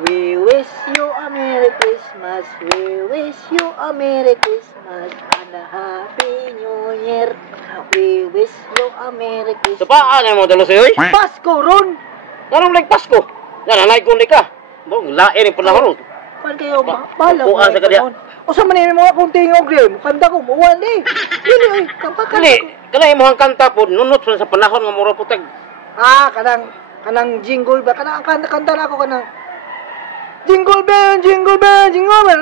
We wish you a Merry Christmas. We wish you a Merry Christmas and a Happy New Year. We wish you a Merry Christmas. Sapaan mo dalo sayo? Pasko ron. Ganong like Pasko. Nanay ko ni ka. Mo lain ni panahon. Pan kayo bahala. Buwan sa kanya. O sa manini mga kung tingog rin. Kanta ko buwan di. Dili ay kanta. Dili, kanay mo ang kanta po nunot sa panahon nga mura putag. Kanang jingle ba? Kanang kanta na ako kanang Jingle bell, jingle bell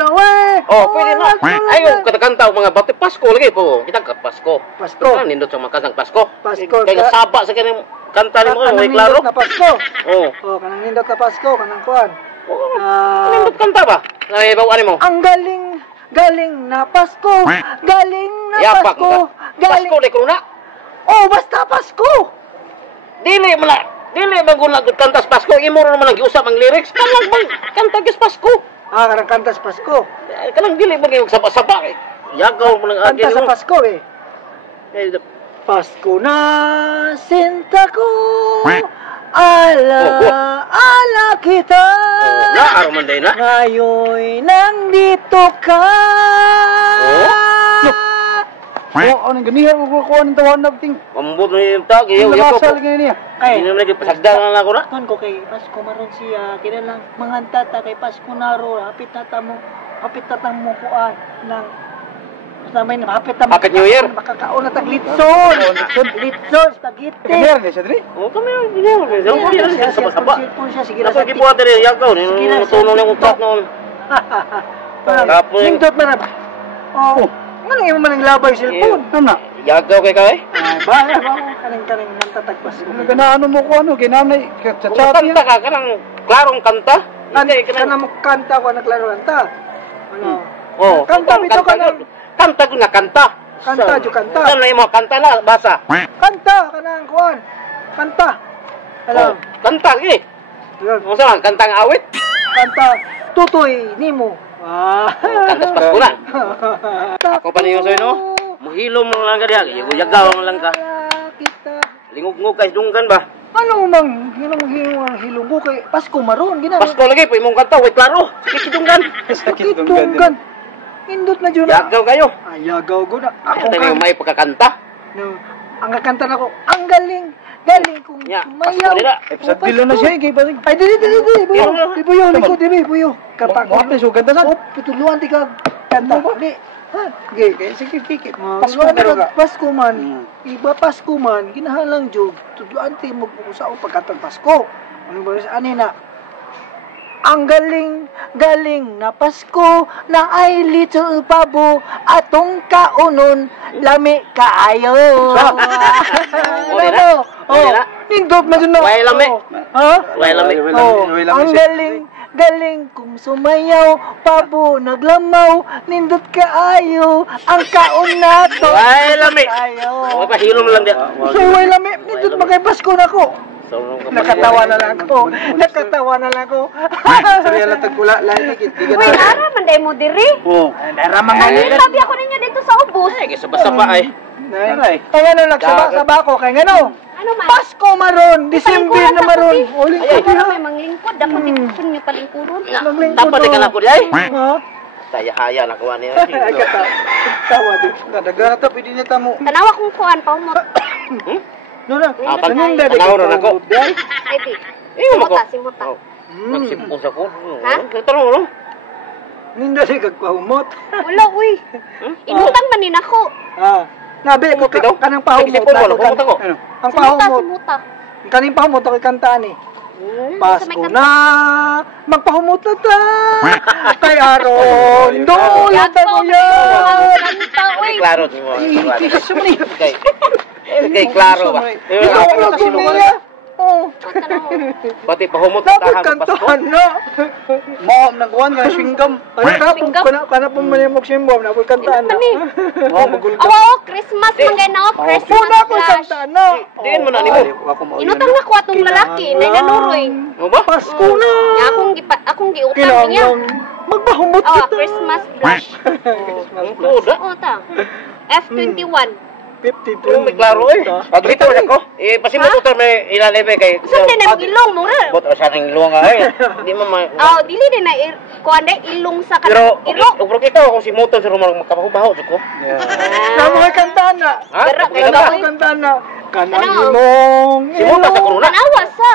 away. Oh, pwede na. Ayo, kanta mga bati Pasko lagi po. Kita ka Pasko. Pasko. Kan nindot sa makasang Pasko. Pasko. Kaya saba sa kanang kanta ni mo, may klaro. Na Pasko. Oh. Oh, kanang nindot na Pasko, kanang kuan. Nindot kanta ba? Ay, bawaan mo. Ang galing na Pasko. Galing na Yapak Pasko. Pasko de kruna. Oh, basta Pasko. Dili maguna gud kantas Pasko, imo ra naman nagiusap ang lyrics. Kanang bang kanta gis Pasko. Kanang kantas Pasko. Kanang dili mag saba-saba. Yagaw mo nang Kanta sa Pasko eh. Pasko na sinta ko. Ala kita. Na araw man day na. Ngayon nandito ka. Anong ganihan mo ko ng tawan na ting. Ambot ni tag iyo Yung lasal gani niya. Ay, hindi naman lagi pasagdan lang ako na. kan ko kay Pasko maron siya. Kailan lang mangantata kay Pasko naro. Hapit tata mo kuan ng basta may hapit na Happy New Year. Makakaon na tag litson. Litson spaghetti. Ganihan niya siya diri. Oh, kami hindi na saba-saba. Sige na Dapat gibuhat diri yagaw ni tuno ng utak noon. Tapos nindot man na. Oh. Ano yung man ang labay cellphone? Ano na? Yagaw kay kay. Ba, kaning nantatagpas ko. Ganaano mo ko ano, ginanay sa chat Kanta ka kanang klarong kanta. Hindi Kana mo kanta ko naglaro kanta. Ano? Oh, Kanta bito ka na. Kanta ko na kanta. Kanta jo kanta. Ano mo kanta na basa. Kanta kanang kuan. Kanta. Alam. Kanta gi. Yun. Mo sa kanta nga awit. Kanta tutoy nimo. Kantas Pasko na. Ako pa niyo soy no. Muhilom lang ka diha. Yagaw lang ka. Lingog-ngog kay dunggan ba? Ano mang hilunggo kay Pasko maron gina. Pasko lagi po imong kanta, way klaro. Sakit dunggan. sakit Tunggan. Indot na jud. Yagaw kayo. Yagaw go na. Ako tayo may pagkakanta. No. Ang kakanta na ko, ang galing kong Ya, sumayaw. Pasko nila. Sa dilo na siya kay balik. Ay, dili, buyo. Di buyo, liko, dili, buyo. Mo apis ug ganda na. Oh, pituluan ti ka kanta. Di. Ha? Ge, Kay sige kikit. Pasko na Pasko man. Iba Pasko man, ginahalang jog. Tudluan ti mo sa pagkatag Pasko. Ano ba sa ani na? Ang galing na Pasko na ay little pabo atong kaunon lami kaayo. Ano? Oh, nindot na dun na. Way lami. Ha? Way lami. Ang galing kung sumayaw, pabo naglamaw, nindot kaayo, ang kaon nato. Way lami. O pa hilom lang dia. So, way lami, nindot magay Pasko na ko. Nakatawa na lang ako. Sorry ala tagkula lain kit. Uy, nara man day mo diri. Oh, naramang Ay, labi ako ninyo dito sa ubos. Ay, saba-saba ay. Nay. Kaya ano, nagsaba-saba ko, kaya ano? Ano man? Pasko maron, December na maron. Uling ko Pero may manglingkod, dapat ikusun nyo palingkuron. Dapat ka na ko di ay. Ha? Saya na kuha niya. Ay, katawa din. Kadagara ta pwede niya tamo. Tanawa kong kuhan, paumot. No na, Pag naninda di tanaw na ako. Ay, di. Simuta. Nagsipon sa ko. Ha? Tanong no? Ninda di kagpahumot. Wala, uy. Inutang man din ako. Nabi, Humot ito? kanang pahumot. Nagsipon wala, humot ako. Ang Simuta. pahumot. Kaning pahumot ako kantaan eh. Pasko na, magpahumot na ta. Kay Aron, doon ta ko yan. Kanta, uy. Klaro mo. Kay klaro ba? Ito ako lang kumiya. Oh. Pati pahumot Dapat tahan Pasko. kantahan na. Moom nang kuan ka swingam. Kana po manimok simbom na po kantahan na. Mo magulgam. Awa, Christmas man gay na ako. Christmas Puna po flash. kantahan na. Diin mo na nimo. Inutang na ko atong lalaki, na nanuroy. Mo ba? Pasko na. Nga akong giutang niya. Magpahumot Oh, kita. Christmas flash. Tuda. Oh, ta. F21. 50 Yung may klaro eh. Pag dito ko, pasimot ko ito may ilalebe kay... Saan din na ilong mo ra? Bot o siya ng ilong nga eh. Di mo ma... Oh, dili din na kuan na ilong sa Pero, iro. ubrok ito, kung si Moton, si Romar, magkabaho-baho, ko. Sa mga kantaan na. Ha? May Sa kanta? mga kantaan na. Kanang Tanaw. ilong. Si Moton sa kuruna. Tanawa sa.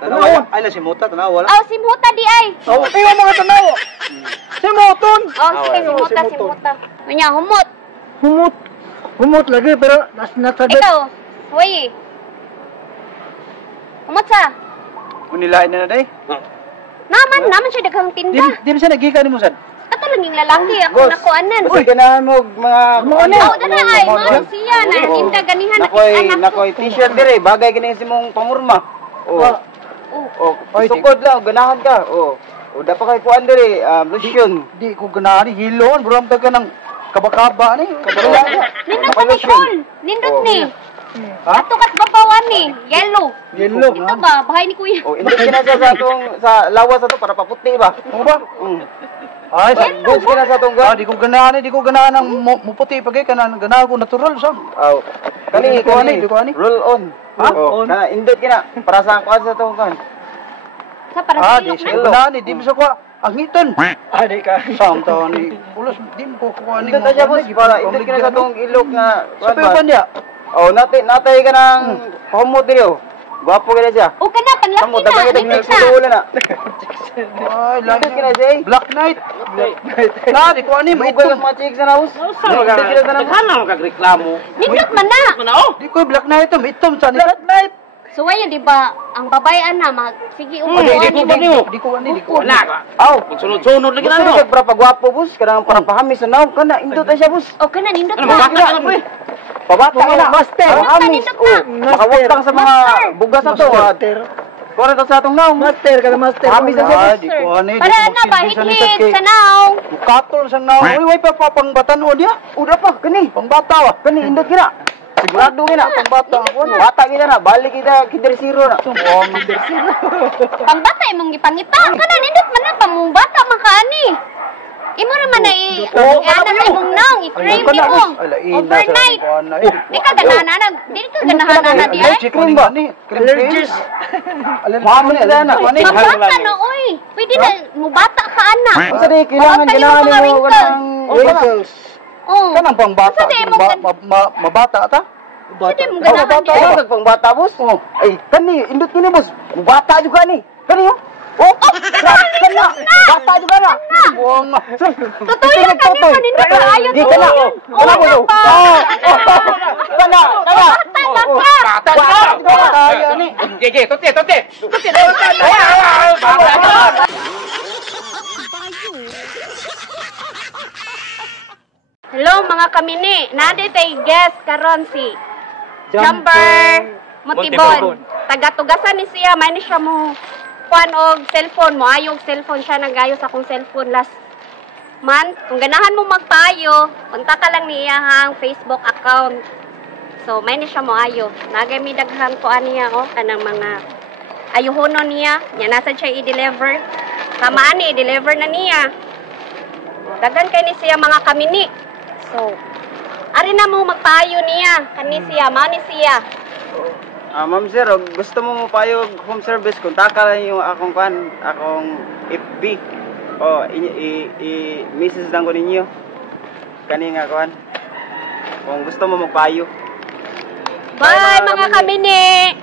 Tanawa. Ay na si Muta, tanawa wala. Oh, si Muta di ay. Oh, yung mga tanaw. Si Moton. Oh, sige, si Oh, Muta, si si Moton. Muta. Manya, humot. Humot lagi pero nasa Ikaw, hoy. Humot sa. Unilain na day. Naman siya daghang Di tinda. di ba siya nagikan ni mo sad? Ato lang yung lalaki, ako Boss. nakuanan. Uy, ganahan mo mga Oh, dala ay, mga siya na tinda ganihan na anak ko. Nakoy t-shirt dire, bagay gani si mong pamurma. Oh. Oh. Oh, sukod lang, ganahan ka. Oh. O dapat kay kuan dire, lotion. Di ko ganahan hilon, buram ta ka ng kabakaba ni. Nindot pa ni Col. Nindot ni. Ha? Ato kat babawan ni. Yellow. Yellow. Ito ba? Bahay ni Kuya. Oh, hindi kina sa atong sa lawas ato para paputi ba? Oo ba? Ay, sa goods kina sa atong di ko ganahan ng muputi pagay kanan ganahan ko natural sa. Oh. Kani ko ani, roll on. Ha? Oh, kana indot kina para sa kuan sa atong kan. Sa para sa Di ilok siya na. ganahan di bisa ko angiton. Adi ka. Sam taon ni. Pulos di mo ko kuha ni. Indot aja boss para indot kina sa atong ilok nga kuan ba? Oh, natay ka ng pahumot niyo. Gwapo ka na siya. O ka na, panlaki Kamu, na. tapos kita Nindot na. nagsulo na. Ay, lagi ka na siya eh. Black Knight. Na, di ko ani, maitong lang mga chicks na house. Naghanap kagreklamo. Nindot man na. Di ko Black Knight, maitom sa Black Knight. So ngayon, di ba, ang babayan na, sige, Di umuha ni ko mo. ba niyo? Di ko ani, di ko ani. Wala ka. Aw, Sunod-sunod lagi gusto na niyo no. para pagwapo bus, kanang para pahamis na naw, kana indot na siya bus. O ka na, nindot Ano, na. mabata ka na pre. Pabata ka na. Master. Pahamis. Master. Oh, makawapang sa mga bugas na to. Kora to sa atong naw. Master ka na master. Pahamis na siya bus. Sir, para na ba, hit-hit, sanaw. Katol sang naw. Uy, way pa pangbatan-on niya. Uda pa, kani. Pangbata wa. Kani indot kina. Sigurado kina pangbata. Bata kita na, balik kita kider zero na. Kider zero. Pambata imong gipangita. Ka na, nindot man na, pamubata makaani. Imo naman na i-ana sa imong nang, i-crave imo. Overnight. Di ka ganahan na, di ka ganahan na di ay. Cream ba? Allergies. Mama ni na. Mabata na, oy. Pwede na, mubata ka anak. Unsa di kailangan ganahan mo kanang wrinkles. Oh. Kanang pangbata. Unsa di mo Mabata ta? Pwede mo ganahan di ay. Ano pangbata boss? Ay, kani indot kini boss. Mabata juga ni. Kani yo. Oh, kana. Bata juga na. Buong. Tutuyo ka ni kanina ka ayo Di to. kana. Kana mo. Kana. Bata ni. Jeje, tote. Hello mga kamini. Nade tay guest karon si Jumper Montibon. Taga-tugasan ni siya, may ni siya mo kuan og cellphone mo, ayog cellphone siya nagayo sa akong cellphone last month. Kung ganahan mo magpayo, punta ka lang ni iyahang Facebook account. So may ni siya mo ayo. Nagay mi daghang kuan niya kanang mga ayuhono niya. Nya nasa siya i-deliver. Samaan ni i-deliver na niya. Daghan kay ni siya mga kamini. So ari na mo magpayo niya. Kani siya, mao ni siya. Ma'am sir, gusto mo mapayog home service, kontak ka lang yung akong FB. I-message lang ko ninyo. Kani nga kuan. Kung gusto mo magpayo. Bye mga kamini!